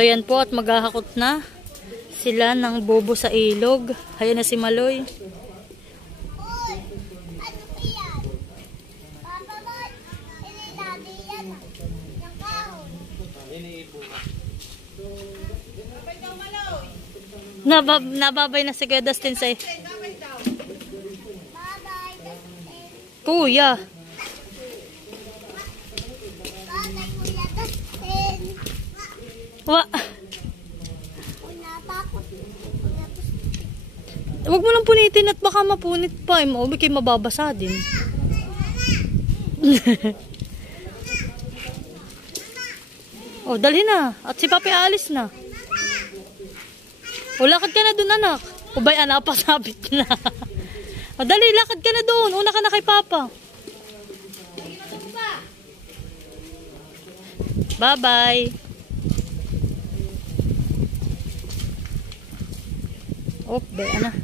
So yan po at maghahakot na sila ng bobo sa ilog. Ayan na si Maloy. Nababay na si Kuya Dustin sa Kuya. Wa. Huwag mo lang punitin at baka mapunit pa. Kayo mababasa din. Oh, dalhin na. At si Papi aalis na. O, lakad ka na dun, anak. O ba'y anak, pasabit na. O, dali, lakad ka na dun. Una ka na kay Papa. Bye-bye. Oh, ba'y anak.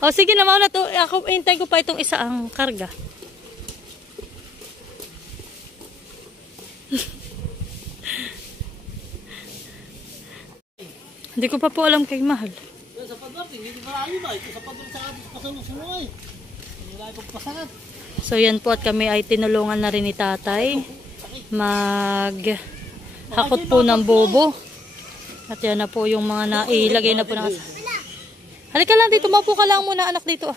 O, sige na, mauna to. Ako, hintay ko pa itong isa ang karga. Hindi ko pa po alam kay Mahal. So yan po at kami ay tinulungan na rin ni Tatay maghakot po ng bobo. At yan na po yung mga nailagay na po ng asa. Halika lang dito, mapo ka lang muna anak dito.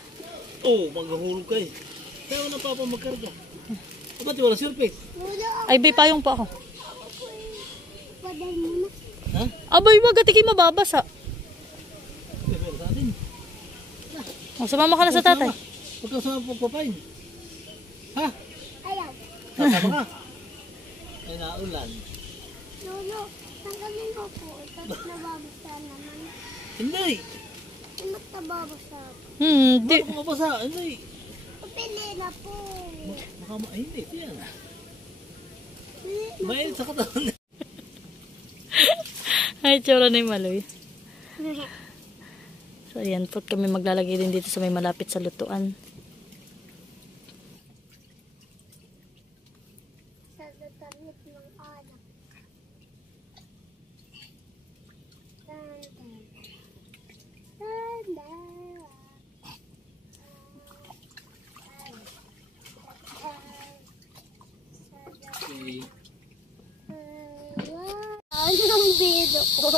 Oo, maghahulog ka eh. Kaya na papa magkarga. Ba't wala sirpik? Ay, bay payong po ako. Ha? Abay, wag atikin mababasa. O, sumama ka na sa tatay. Huwag ka sama pagpapain. Ha? Ayaw. Sasama ka? Ay, naulan. Lolo, tanggalin ko po. Tapos nababasa naman. Hindi. Ba't nababasa? Hindi. Baka mabasa. Hindi. Pinila po. Baka mainit yan. Mainit sa katawan. Ay, tsura na yung Maloy. So, ayan po kami maglalagay din dito sa may malapit sa lutuan. Sa damit ng anak. Anong bido ko?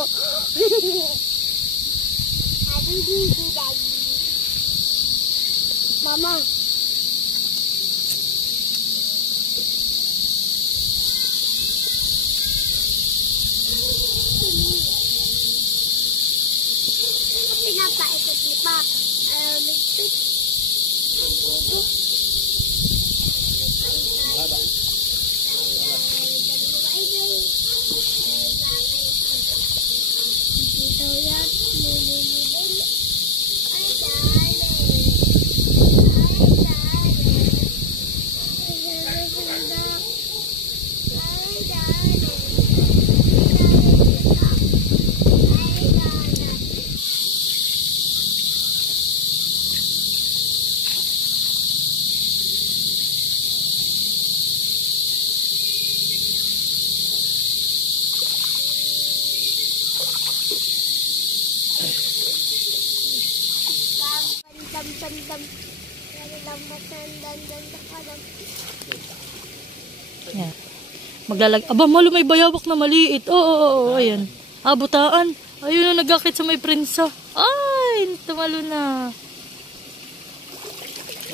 Mama. Pinapaikot ni Papa. Ligpit. Bido. Yan. Aba, Malo, may bayawak na maliit. Oo, ayan. Butaan. Ayun na, nagakit sa may prinsa. Ay, tumalo na.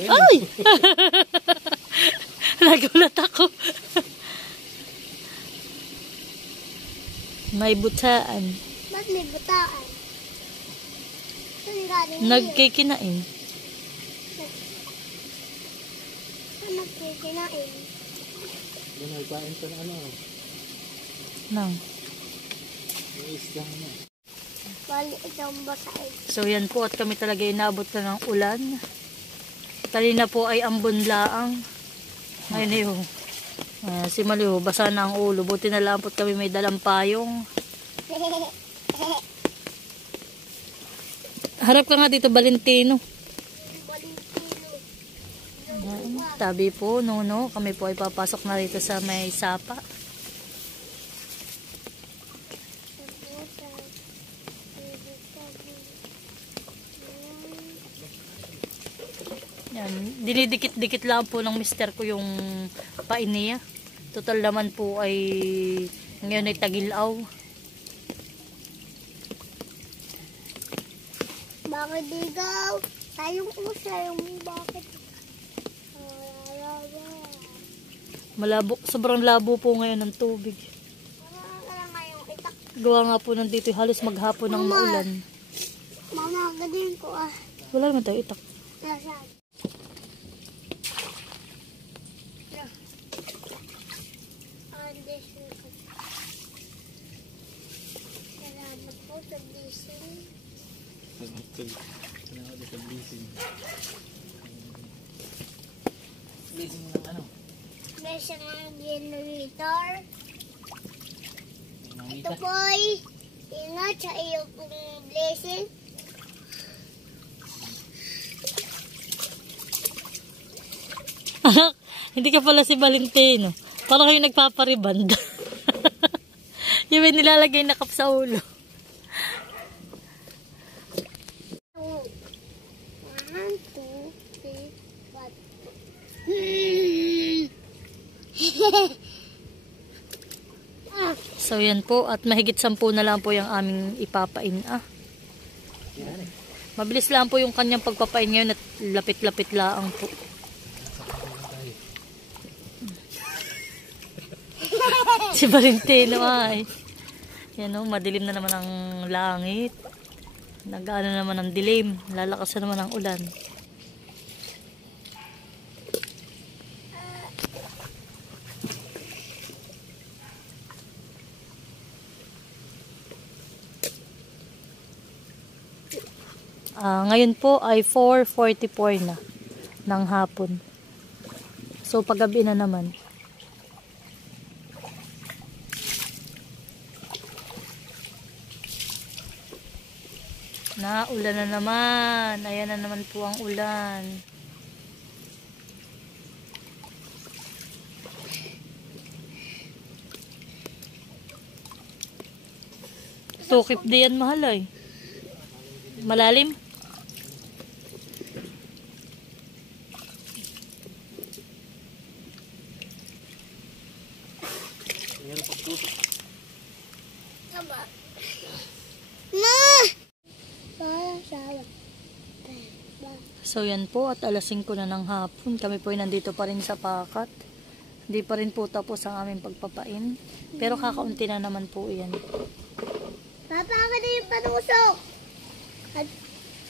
Ay! Nagulat ako. May butaan. Ba't may butaan? Nagkikinain. Nagkikinain. Nagkain ka na ano? Nang. Isda na. Bali, itong basahin. So yan po at kami talaga inaabot na ng ulan. Kanina po ay ambon laang. Ngayon yun. Si Maliw, basa na ang ulo. Buti na lang po kami may dalang payong. Harap ka nga dito, Valentino. Tabi po, no. Kami po ay papasok na rito sa may sapa. Yan. Dinidikit-dikit lang po ng mister ko yung pain niya. Total naman po ay ngayon ay tagilaw. Bakit ikaw? Tayong pusa yung bakit? Malabo, sobrang labo po ngayon ng tubig. Gawa nga po nandito halos maghapon ng maulan. Mama, ganyan ko ah. Wala naman tayo itak. Nasaan? Salamat po sa blessing. Blessing ng ano? Blessing ng generator. Ito Mamita. po ay ingat sa iyo pong blessing. Hindi ka pala si Valentino. Parang kayo nagpapariband. Yung may nilalagay na kap sa ulo. 1, 2, 3, 4. So yan po. At mahigit 10 na lang po yung aming ipapain. Mabilis lang po yung kanyang pagpapain ngayon at lapit-lapit lang po. Si Valentino ay. Yan o, madilim na naman ang langit. Nag-ano naman ang dilim. Lalakas na naman ang ulan. Ngayon po ay 4:44 na ng hapon. So paggabi na naman. Ulan na naman. Ayan na naman po ang ulan. Tukip diyan mahal ay. Malalim? Tama. Na! So yan po at alas 5 na ng hapon. Kami po ay nandito pa rin sa pakat. Hindi pa rin po tapos ang aming pagpapain. Pero kakaunti na naman po yan. Papa, ako na yung panusok. At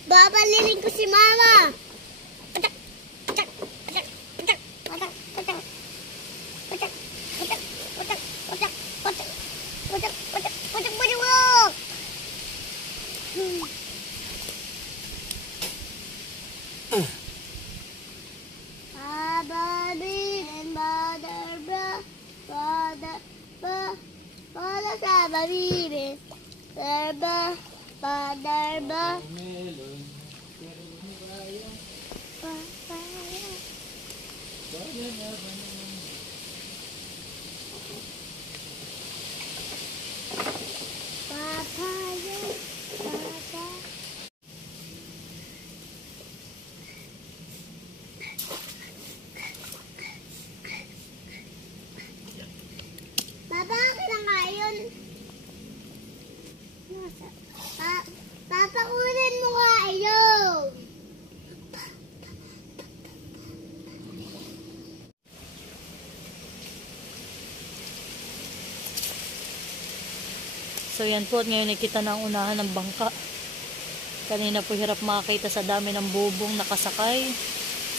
babalilin ko si Mama. Patak, patak, patak, patak, patak, patak, patak, patak, patak, patak, patak, patak, patak, patak, patak. Baby and mother, father, father, father, baby, father, father, Papa, kailan nga yun? Papa, kunin mo nga yun. So yan po at ngayon nakita na ang unahan ng bangka. Kanina po hirap makakita sa dami ng bubong nakasakay.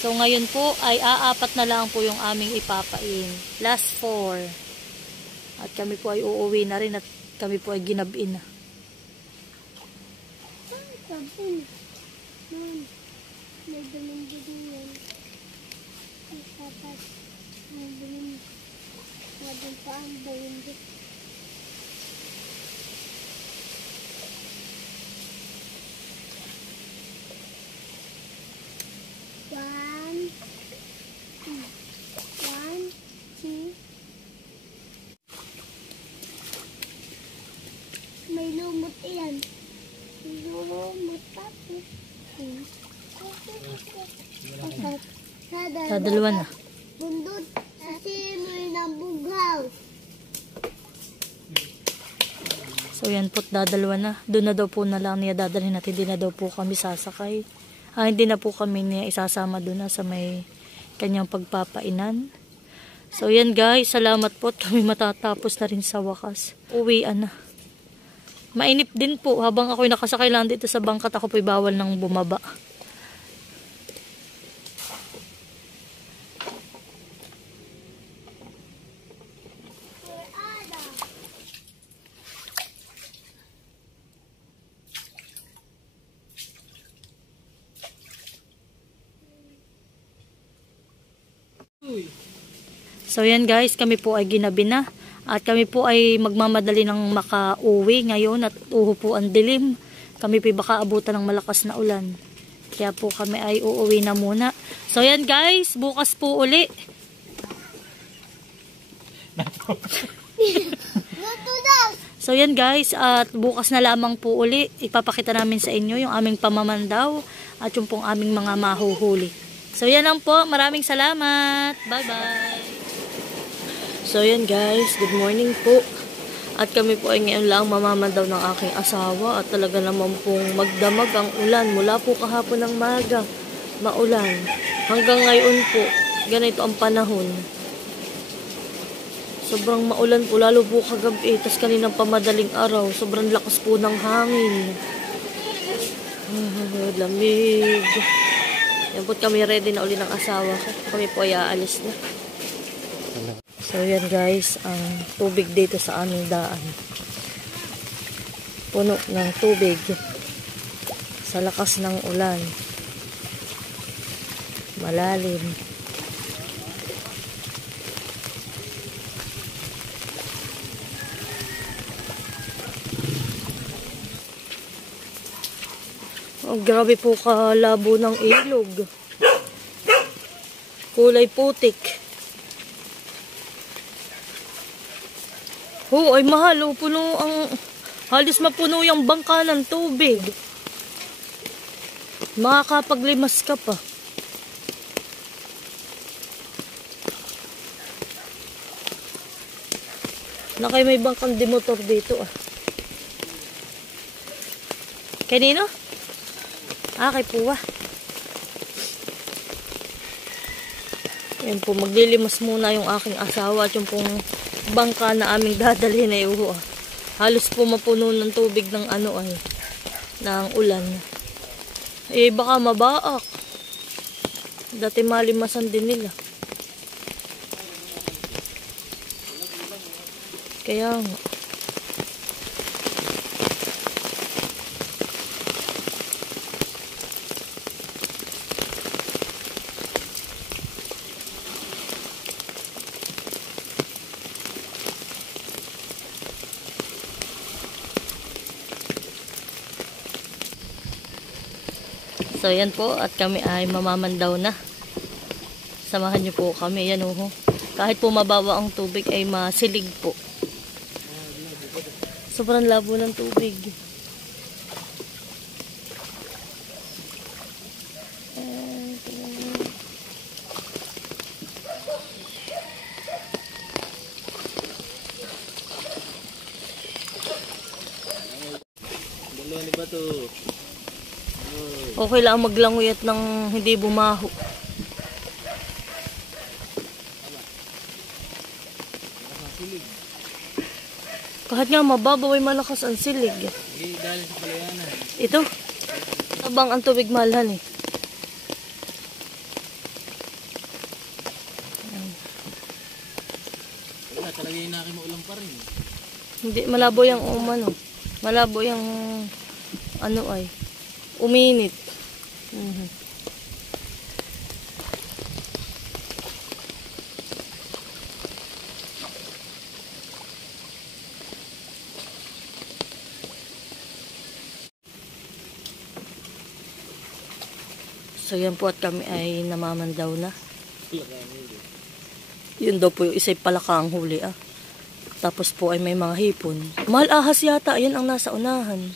So ngayon po ay aapat na lang po yung aming ipapain. Last 4. At kami po ay uuwi na rin at kami po ay ginabin na. Sabon. Ma'am, may damang din yan. May sapat. May damang. Wadang pa ang bawin din. One, two. May lumot yan. May lumot tapos. Dadalawa na. Bundot sa simoy ng bughaw. So yan po't dadalawa na. Doon na daw po na lang niya dadalhin natin. Hindi na daw po kami sasakay. Hindi na po kami niya isasama doon na sa may kanyang pagpapainan. So yan guys, salamat po. Kami matatapos na rin sa wakas. Uwian na. Mainip din po. Habang ako'y nakasakay lang dito sa bangkat, ako po'y bawal nang bumaba. So yan guys, kami po ay ginabi na. At kami po ay magmamadali ng makauwi ngayon at uho po ang dilim. Kami po baka abutan ng malakas na ulan. Kaya po kami ay uuwi na muna. So yan guys, bukas po uli. So yan guys, at bukas na lamang po uli. Ipapakita namin sa inyo yung aming pamamandaw at yung pong aming mga mahuhuli. So yan lang po, maraming salamat. Bye bye. So yan guys, good morning po. At kami po ay ngayon lang mamamandaw ng aking asawa. At talaga naman pong magdamag ang ulan. Mula po kahapon ng maga, maulan. Hanggang ngayon po, ganito ang panahon. Sobrang maulan po, lalo po kagabi. Tapos kaninang pamadaling araw, sobrang lakas po ng hangin. Lamig. Yan po kami ready na uli ng asawa ko. Kami po ay aalis na. So yan guys, ang tubig dito sa aming daan. Puno ng tubig sa lakas ng ulan. Malalim. Oh, grabe po kalabo ng ilog. Kulay putik. Oh, ay mahal. Oh, puno ang... Halos mapuno yung bangka ng tubig. Makakapaglimas ka pa. Nakay may bangkang demotor dito ah. Kanino? Kay Puwa. Yan po, maglilimas muna yung aking asawa at yung pong bangka na aming dadalhin na iuho. Halos po mapuno ng tubig ng ng ulan. Baka mabaak. Dati malimasan din nila. Kaya nga. So yan po, at kami ay mamamandaw na. Samahan niyo po kami. Yan ho. Kahit po mababa ang tubig ay masilig po. Sobrang labo ng tubig. Dalawa ni Bato. Okay lang maglanguyat ng hindi bumaho. Kahit nga mababaw ay malakas ang silig. Dahil sa palayanan. Ito? Abang ang tubig malhan eh. Wala, talaga yung nakimaulang pa rin. Hindi, malabo yung malabo yung ay uminit. So yan po, at kami ay namamandaw na. Yun daw po yung isa'y palakang huli ah. Tapos po ay may mga hipon. Mahal ahas yata, yan ang nasa unahan.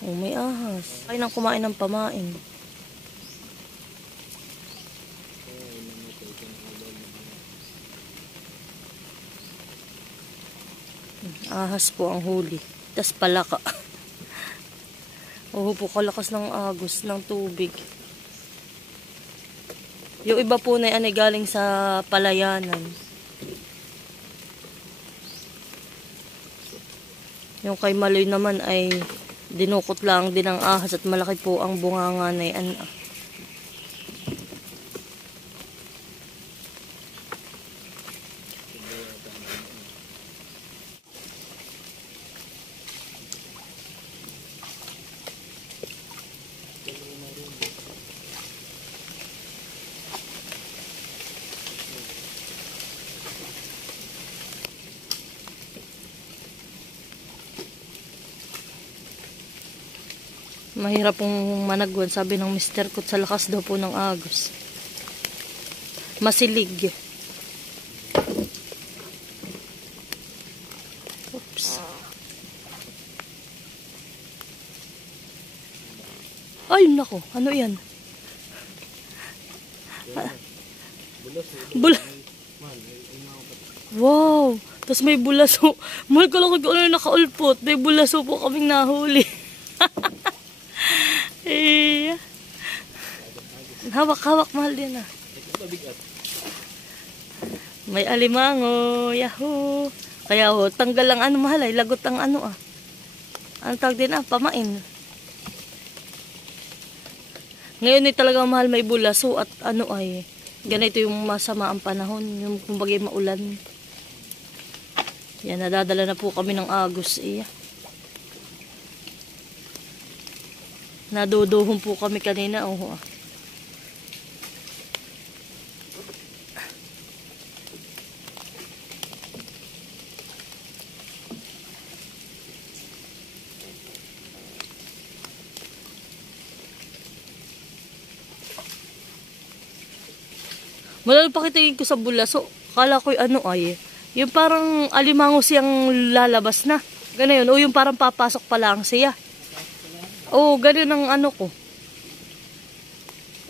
Oh, may ahas. Ay nang kumain ng pamain. Ahas po ang huli. Tas palaka. Oo po, kalakas ng agos ng tubig. Yung iba po na yan ay galing sa palayanan. Yung kay Maloy naman ay dinukot lang din ang ahas at malaki po ang bunganga na yan. Mahirap pong managwan, sabi ng mister ko, sa lakas daw po ng agos. Masilig. Oops. Ay, nako. Ano yan? Wow. Tapos may bulaso. Mahal ko lang kung ano nakaulpot. May bulaso po kaming nahuli. Eh. Hawak-hawak, mahal din ah. May alimango. Yahoo. Kaya ho, tanggal lang ano mahal ay. Lagot ang ano ah. Ano tawag din ah? Pamain. Ngayon ay talagang mahal may bulaso at ano ay. Ganito yung masama ang panahon. Yung kumbaga maulan. Yan, nadadala na po kami ng agos eh. Naduduhon po kami kanina. Oh. Malalo pakitingin ko sa bulaso. Kala ko ano ay. Yung parang alimango siyang lalabas na. Ganoon. O yung parang papasok pa lang siya. Oo, ganun ang ano ko.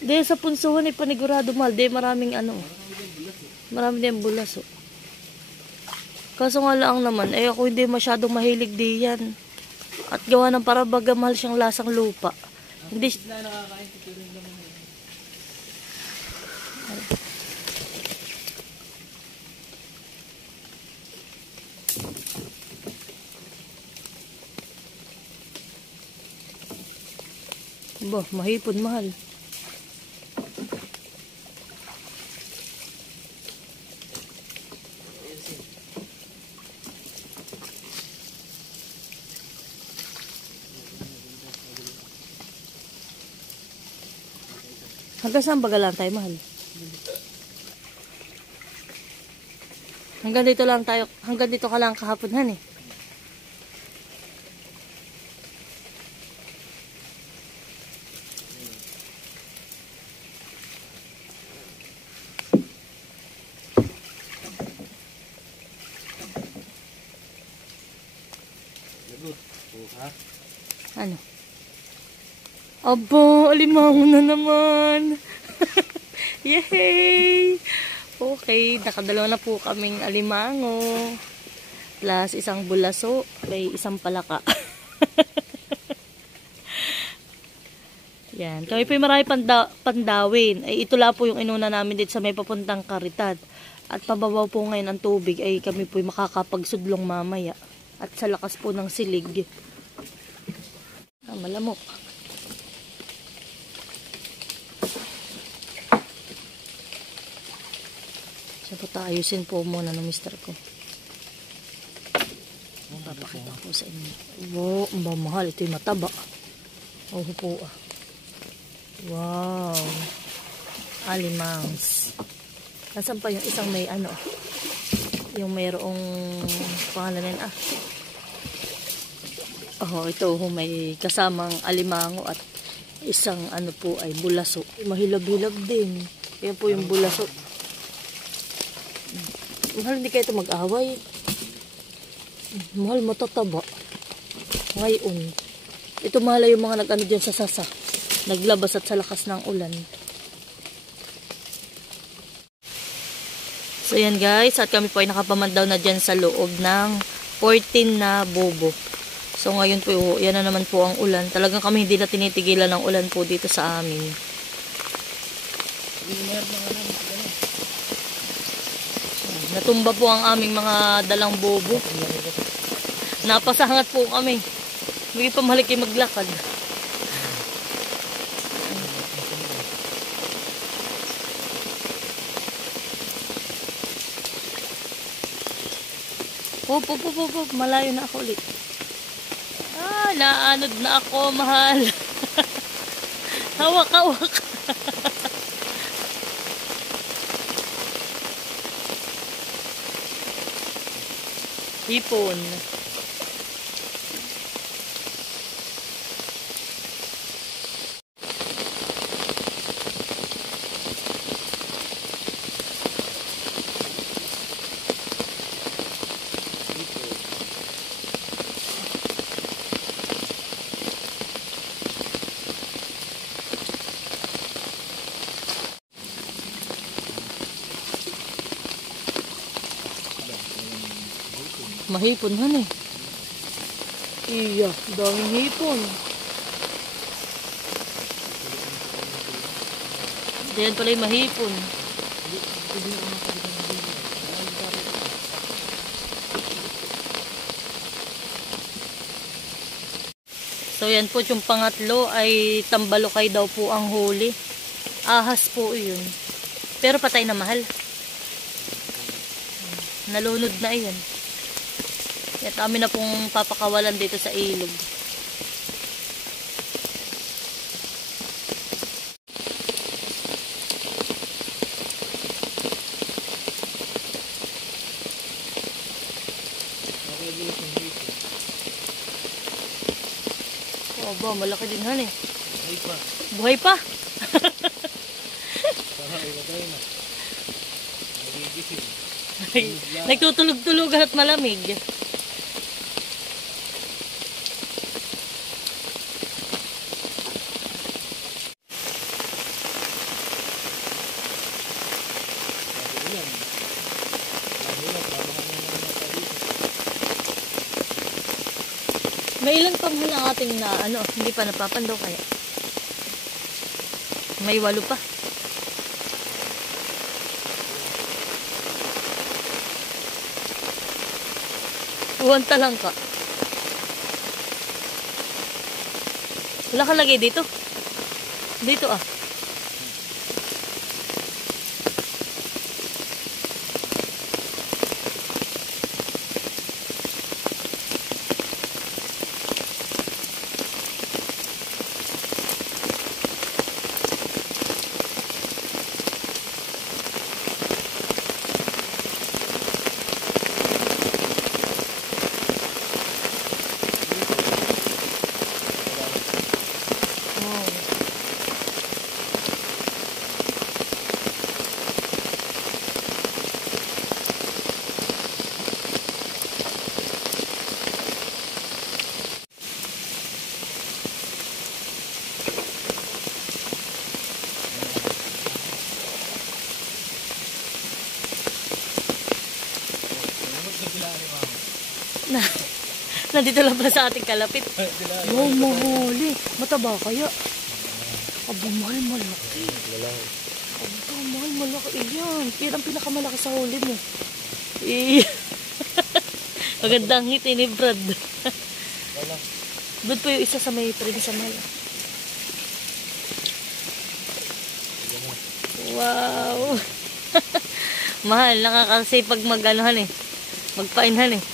Dahil sa punsuhan ay panigurado mahal. Dahil maraming ano. Marami din bulaso. Kaso nga lang naman, eh ako hindi masyadong mahilig diyan. At gawa ng para baga mahal siyang lasang lupa. Hindi. Bah, mahipon mahal. Hanggang saan bagalan tayo mahal? Hanggang dito lang tayo, hanggang dito ka lang kahapon han eh. Ano? Aba, alimango na naman. Yay! Okay, nakadalawa na po kaming alimango. Plus isang bulaso, may isang palaka. Yan. Kami po marami pandawin. Ay, ito lang po yung inuna namin dito sa may papuntang Karitad. At pababaw po ngayon ang tubig ay kami po makakapagsudlong mamaya. At sa lakas po ng silig. Malamok. Siya po ayusin po muna ng mister ko. Papakita ko sa inyo. Wow, ang mahal. Ito yung mataba. Oh po ah. Wow. Alimangs. Nasaan pa yung isang may ano? Yung mayroong pangalan ah. Oh, ito may kasamang alimango at isang ano po ay bulaso. Mahilab-hilab din. Yan po yung bulaso. Mahal, hindi kayo ito mag-away. Mahal, matataba. Ngayon. Ito mahal yung mga nag-ano dyan sa sasa. Naglabas at sa lakas ng ulan. So yan guys, at kami po ay nakapamandaw na dyan sa loob ng 14 na bobo. So ngayon po, yan na naman po ang ulan. Talagang kami hindi na tinitigilan ng ulan po dito sa amin. Natumba po ang aming mga dalang bobo. Napasangat po kami. Hindi pa malaki maglakad. Pop, malayo na ako ulit. Naanod na ako, mahal. Hawak. Hipon. Mahipon han eh. Iya, daming hipon. Diyan pala yung mahipon. So yan po yung pangatlo ay tambalukay daw po ang huli. Ahas po yun. Pero patay na, mahal. Nalunod na yan. At kami na pong papakawalan dito sa ilog. Aba, malaki din han eh. Buhay pa. Nagtutulog-tulog at malamig. May ilan pang huli ang ating na hindi pa napapandaw kaya. May 8 pa. Uwanta lang ka. Wala ka lagay dito. Dito ah. Nandito lang pala sa ating kalapit. Wow, mahuli. Mataba kaya. Aba, mahal, malaki. Aba, mahal, malaki. Iyan. Yan ang pinakamalaki sa huli mo. Magandang hiti ni Brad. Doon po yung isa sa may prinsa mahal. Wow. Mahal, nakakasipag mag-anuhan eh. Magpainhan eh.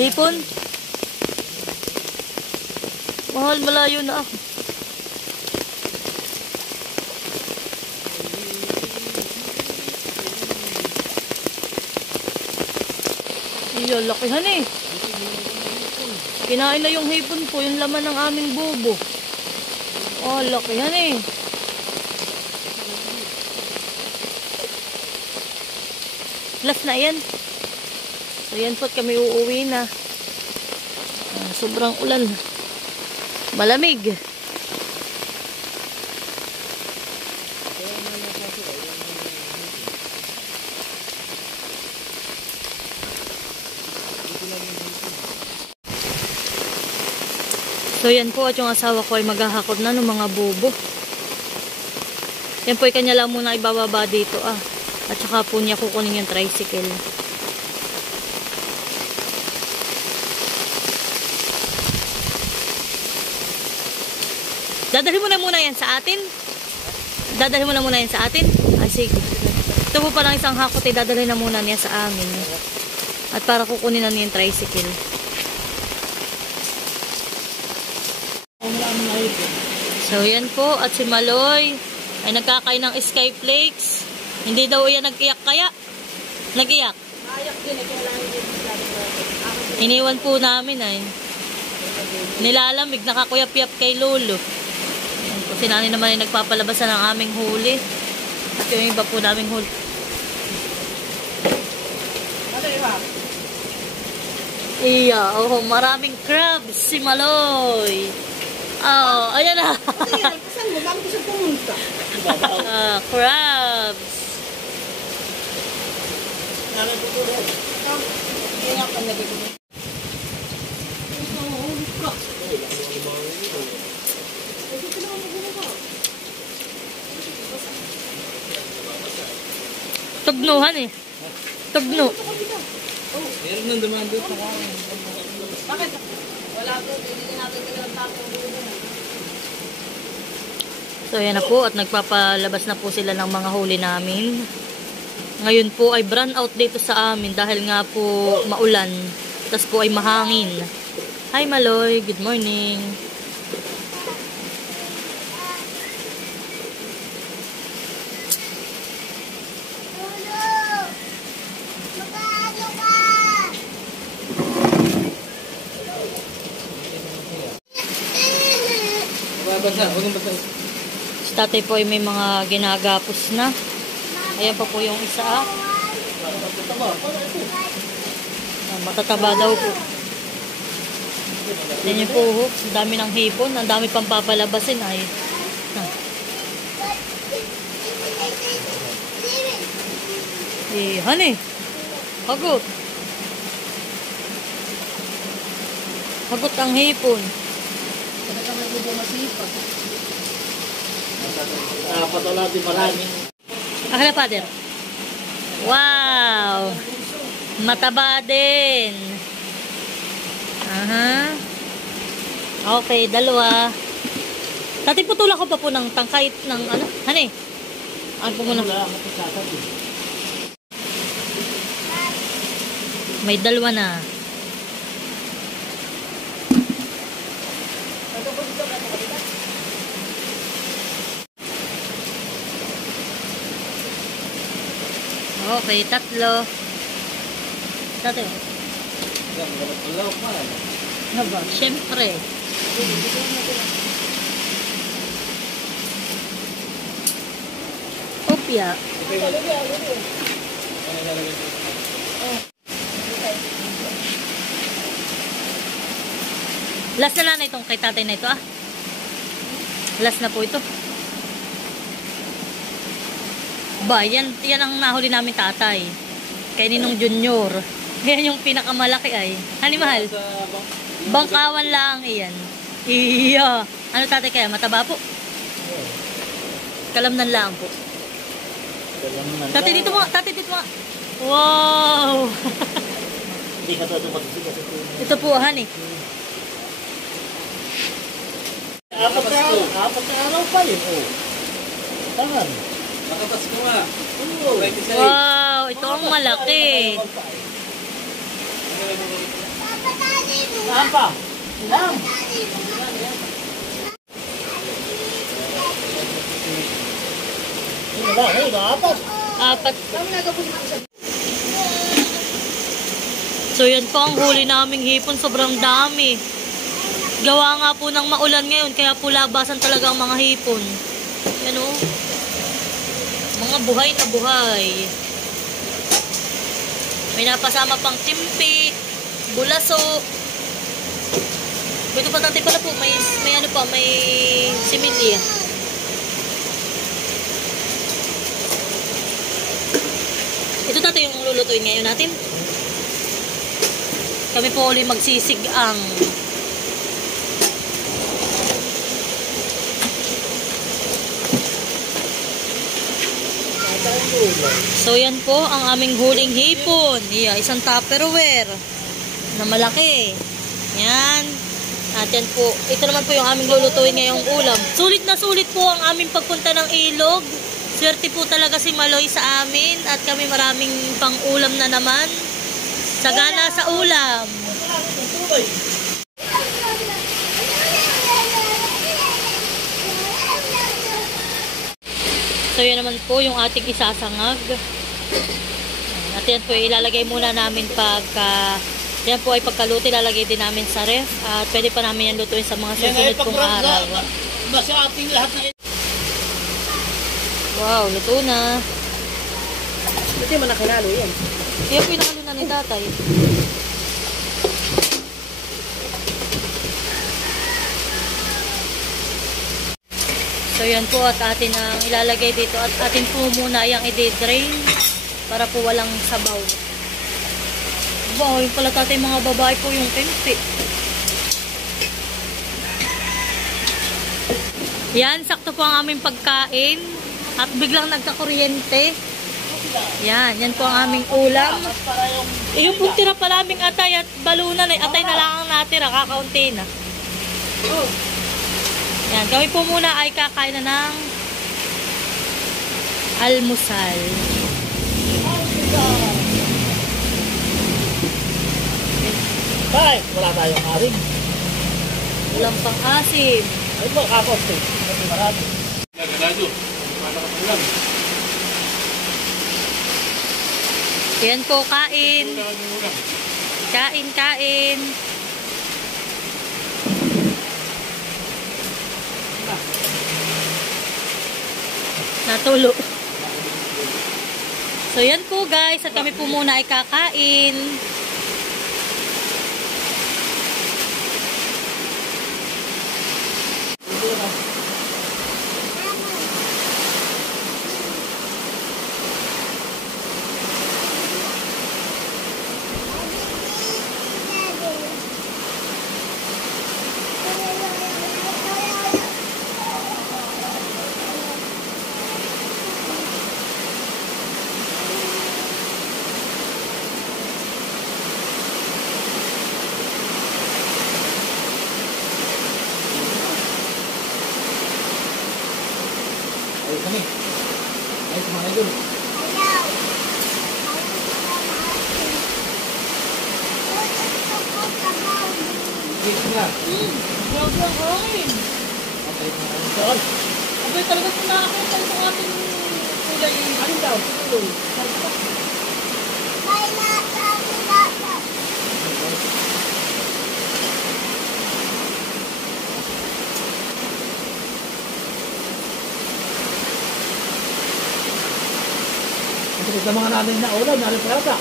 Hipon. Mahal, malayo na ako. Iyo, lakihan eh. Kinain na yung hipon po, yung laman ng aming bobo. Oh, lakihan eh. Last na yan. So yan po, kami uuwi na. Sobrang ulan. Malamig. So yan po, at yung asawa ko ay maghahakot na ng mga bubo. Yan po ay kanya lang muna ibababa dito At saka po niya kukunin yung tricycle. Dadalhin mo na muna yan sa atin? Dadalhin mo na muna yan sa atin? Sige. Ito po palang isang hakot ay dadalhin na muna niya sa amin. At para kukunin na niya yung tricycle. So yan po, at si Maloy ay nagkakain ng Sky Flakes. Hindi daw yan nag-iyak kaya? Nag-iyak? Iniwan po namin ay. Nilalamig, nakakuyap-yap kay Lolo. Si nanay naman ay nagpapalabasan ng aming huli. At yung iba po naming huli. Iya, maraming crabs si Maloy. Ayan na. Saan mo? Bakit ko siya pumunta? Crabs. Tugnuhan eh. Tugno. Meron nang dumaan doon sa kain. Bakit? Wala po. Hindi natin pinagtatang doon. So ayan na po, at nagpapalabas na po sila ng mga huli namin. Ngayon po ay brown out dito sa amin dahil nga po maulan. Tapos po ay mahangin. Hi Maloy, good morning. Si tatay po ay may mga ginagapos na. Ayan pa po yung isa. Matataba daw po. Yan yung po. Ang dami ng hipon. Ang dami pang papalabasin ay. Honey. Hagot. Hagot ang hipon. Napataw natin maraming. Akala, Father. Wow! Mataba din. Aha. Okay, dalawa. Tati, putula ko pa po ng tangkay ng ano? Hani? Ano po muna? May dalawa na. Okay, tatlo. Tatlo. Haba, syempre. Opya. Last na na itong kay tatay na ito Last na po ito. Ba, yan ang nahuli namin tatay. Kay Ninong Junior. Yan yung pinakamalaki ay. Hani mahal? Bangkawan lang iyan. Iya. Ano tatay kaya? Mataba po? Kalamnan lang po. Tatay dito mo. Tatay dito mo. Wow. Ito po, hani. Apat na araw pa yun. Tangan. Nakapasko nga. Wow, ito ang malaki. Saan pa? Saan? Apat. So yan po ang huli naming hipon. Sobrang dami. Gawa nga po ng maulan ngayon. Kaya po labasan talaga ang mga hipon. Yan o. Mga buhay na buhay. May napasama pang timpi, bulaso. Ito pa natin pala po, may ano pa, may similya. Ito natin yung lulutuin ngayon natin. Kami po ulit magsisig ang So yan po ang aming huling hipon. Yeah, isang Tupperware na malaki. Yan. At yan po, ito naman po yung aming lulutuin ngayong ulam. Sulit na sulit po ang aming pagpunta ng ilog. Swerte po talaga si Maloy sa amin at kami maraming pang ulam na naman. Sagana sa ulam. So yan naman po yung ating isasangag. At yan po ilalagay muna namin pagka yan po ay pagkaluto, ilalagay din namin sa ref. At pwede pa namin yan lutuin sa mga susunod kong araw. Nasa ating lahat na Wow, luto na. Hindi man nakalalo yan. Yan po yung nakalo na ni tatay. So yan po at atin ang ilalagay dito at atin po muna yung i-drain para po walang sabaw. Wow, yung pala tatay mga babae po yung tempe. Yan, sakto po ang aming pagkain at biglang nagkakuryente. Yan po ang aming ulam. Yung pong tira pa naming atay at balunan ay atay na lang ang natira, kakaunti na. Yan, kami po muna ay kakain na ng almusal. Tay, wala tayong asim. Walang pang asim. Ay po, kakonti. Kasi marami. Yan po, kain. Kain. Natulo. So yan po guys, at kami po muna ay kakain. Ay, kami. Ay, sumanay dun. Dito nga. Grabe ang hangin. Okay, saan? Abay talaga kung nakakita sa ating kulay. Alin daw? Tuloy. Kasi sa mga namin na ulam, namin parata.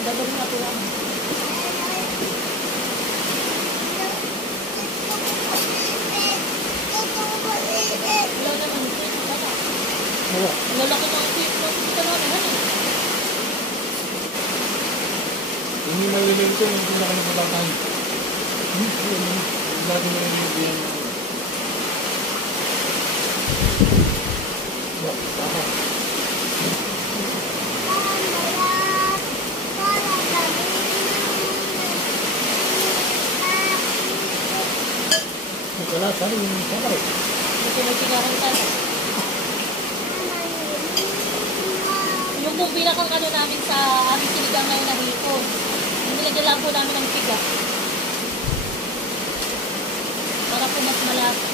Dadalhin na po lang. Wala naman. Wala. Lalaki ng tip ng namin. Hindi malilimutin ko yung pinaka ng patatahan. Lagi na yung yan. Wala, saan yung sabay? Kasi may sigaran tayo. Yung pong pinakang ano namin sa aming sinigang ngayon na hipon. Nilagyan lang po namin ng piga. Para po mas malapit.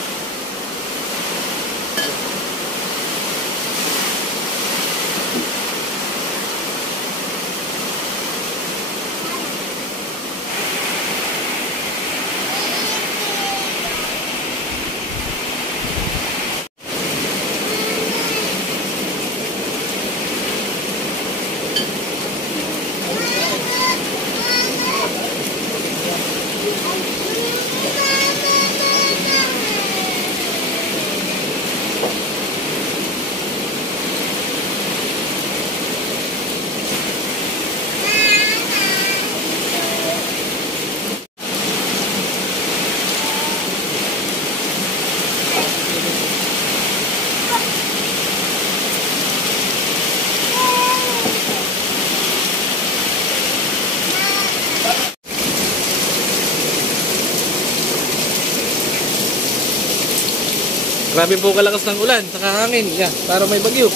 Grabe po kalakas ng ulan, saka hangin. Yan, para may bagyo.